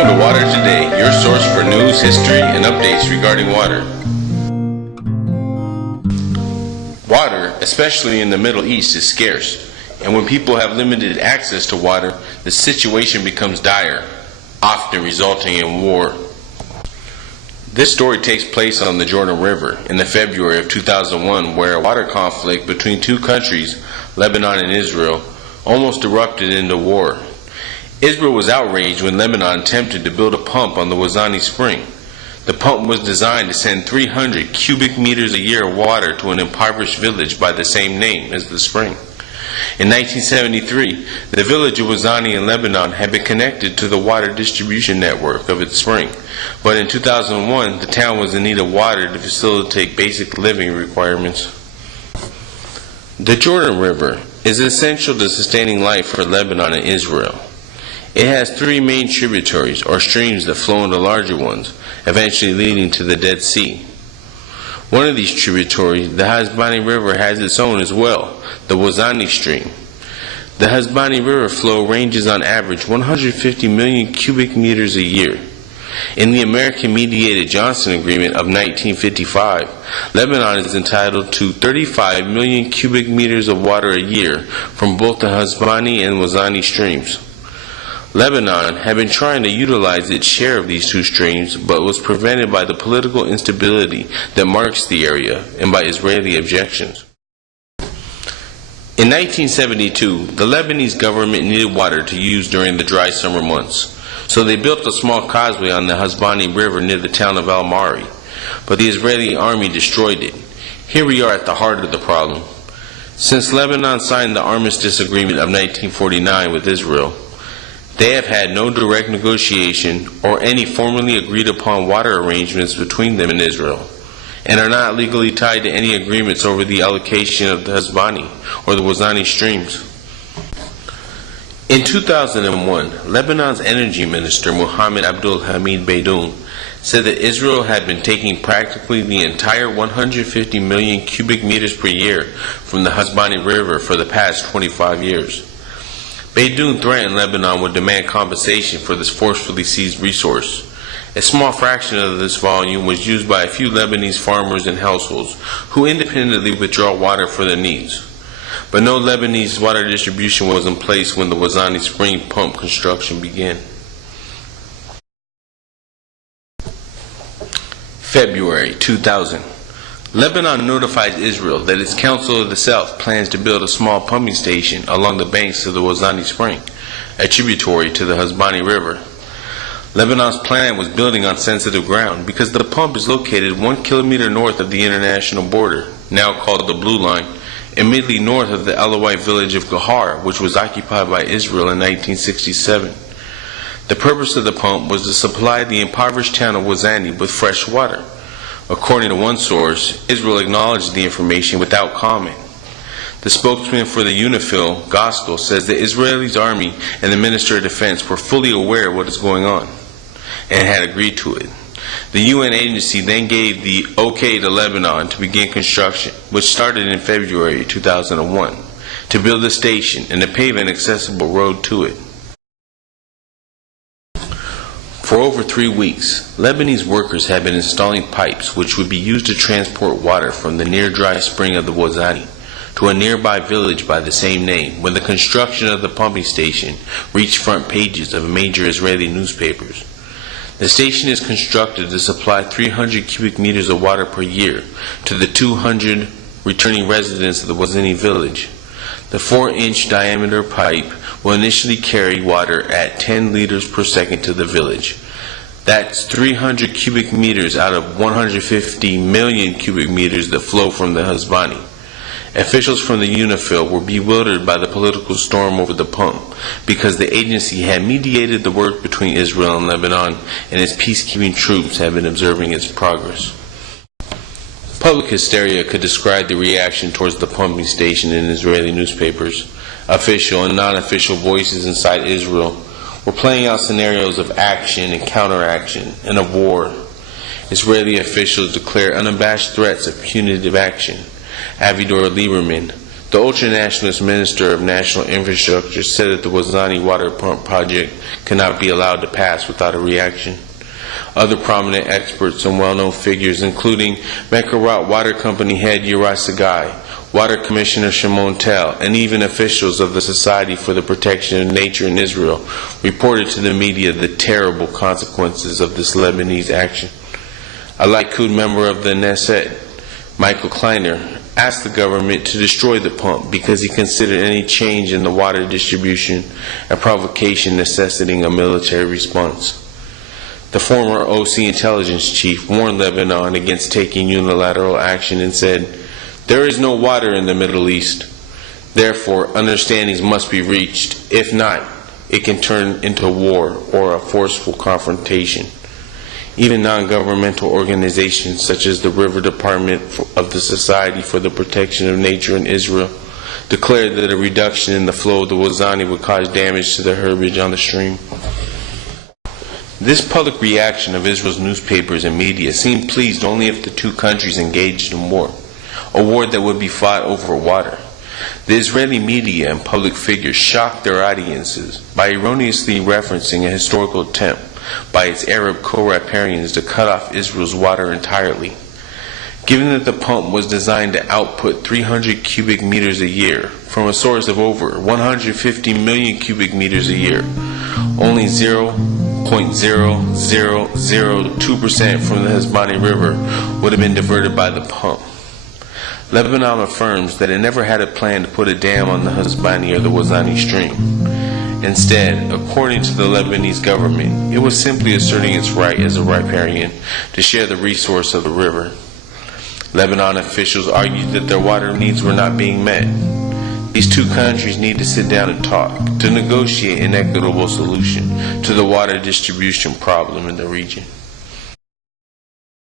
Welcome to Water Today, your source for news, history, and updates regarding water. Water, especially in the Middle East, is scarce, and when people have limited access to water, the situation becomes dire, often resulting in war. This story takes place on the Jordan River in the February of 2001, where a water conflict between two countries, Lebanon and Israel, almost erupted into war. Israel was outraged when Lebanon attempted to build a pump on the Wazani Spring. The pump was designed to send 300 cubic meters a year of water to an impoverished village by the same name as the spring. In 1973, the village of Wazani in Lebanon had been connected to the water distribution network of its spring, but in 2001, the town was in need of water to facilitate basic living requirements. The Jordan River is essential to sustaining life for Lebanon and Israel. It has three main tributaries, or streams, that flow into larger ones, eventually leading to the Dead Sea. One of these tributaries, the Hasbani River, has its own as well, the Wazani Stream. The Hasbani River flow ranges on average 150 million cubic meters a year. In the American-mediated Johnson Agreement of 1955, Lebanon is entitled to 35 million cubic meters of water a year from both the Hasbani and Wazani streams. Lebanon had been trying to utilize its share of these two streams, but was prevented by the political instability that marks the area and by Israeli objections. In 1972, the Lebanese government needed water to use during the dry summer months, so they built a small causeway on the Hasbani River near the town of Al-Mari, but the Israeli army destroyed it. Here we are at the heart of the problem. Since Lebanon signed the Armistice Agreement of 1949 with Israel, they have had no direct negotiation or any formally agreed upon water arrangements between them and Israel, and are not legally tied to any agreements over the allocation of the Hasbani or the Wazani streams. In 2001, Lebanon's energy minister Mohammed Abdul Hamid Beydoun said that Israel had been taking practically the entire 150 million cubic meters per year from the Hasbani River for the past 25 years. Beydoun threatened Lebanon would demand compensation for this forcefully seized resource. A small fraction of this volume was used by a few Lebanese farmers and households who independently withdraw water for their needs. But no Lebanese water distribution was in place when the Wazani Spring pump construction began. February 2000. Lebanon notified Israel that its Council of the South plans to build a small pumping station along the banks of the Wazani Spring, a tributary to the Hasbani River. Lebanon's plan was building on sensitive ground because the pump is located 1 kilometer north of the international border, now called the Blue Line, immediately north of the Alawite village of Gahar, which was occupied by Israel in 1967. The purpose of the pump was to supply the impoverished town of Wazani with fresh water. According to one source, Israel acknowledged the information without comment. The spokesman for the UNIFIL, Gospel, says the Israeli army and the Minister of Defense were fully aware of what is going on and had agreed to it. The UN agency then gave the okay to Lebanon to begin construction, which started in February 2001, to build a station and to pave an accessible road to it. For over 3 weeks, Lebanese workers had been installing pipes which would be used to transport water from the near-dry spring of the Wazani to a nearby village by the same name when the construction of the pumping station reached front pages of major Israeli newspapers. The station is constructed to supply 300 cubic meters of water per year to the 200 returning residents of the Wazani village. The 4-inch diameter pipe will initially carry water at 10 liters per second to the village. That's 300 cubic meters out of 150 million cubic meters that flow from the Hasbani. Officials from the UNIFIL were bewildered by the political storm over the pump because the agency had mediated the work between Israel and Lebanon, and its peacekeeping troops had been observing its progress. Public hysteria could describe the reaction towards the pumping station in Israeli newspapers. Official and non-official voices inside Israel were playing out scenarios of action and counteraction and of war. Israeli officials declared unabashed threats of punitive action. Avigdor Lieberman, The ultranationalist Minister of National Infrastructure said that the Wazani water pump project cannot be allowed to pass without a reaction. Other prominent experts and well-known figures, including Mekarat Water Company head Uri Sagai, Water Commissioner Shimon Tell, and even officials of the Society for the Protection of Nature in Israel, reported to the media the terrible consequences of this Lebanese action. A Likud member of the Knesset, Michael Kleiner, asked the government to destroy the pump because he considered any change in the water distribution a provocation necessitating a military response. The former OC intelligence chief warned Lebanon against taking unilateral action and said, "There is no water in the Middle East. Therefore, understandings must be reached. If not, it can turn into war or a forceful confrontation." Even non-governmental organizations such as the River Department of the Society for the Protection of Nature in Israel declared that a reduction in the flow of the Wazani would cause damage to the herbage on the stream. This public reaction of Israel's newspapers and media seemed pleased only if the two countries engaged in war, a war that would be fought over water. The Israeli media and public figures shocked their audiences by erroneously referencing a historical attempt by its Arab co-riparians to cut off Israel's water entirely. Given that the pump was designed to output 300 cubic meters a year from a source of over 150 million cubic meters a year, only 0.0002% from the Hasbani River would have been diverted by the pump. Lebanon affirms that it never had a plan to put a dam on the Hasbani or the Wazani stream. Instead, according to the Lebanese government, it was simply asserting its right as a riparian to share the resource of the river. Lebanon officials argued that their water needs were not being met. These two countries need to sit down and talk to negotiate an equitable solution to the water distribution problem in the region.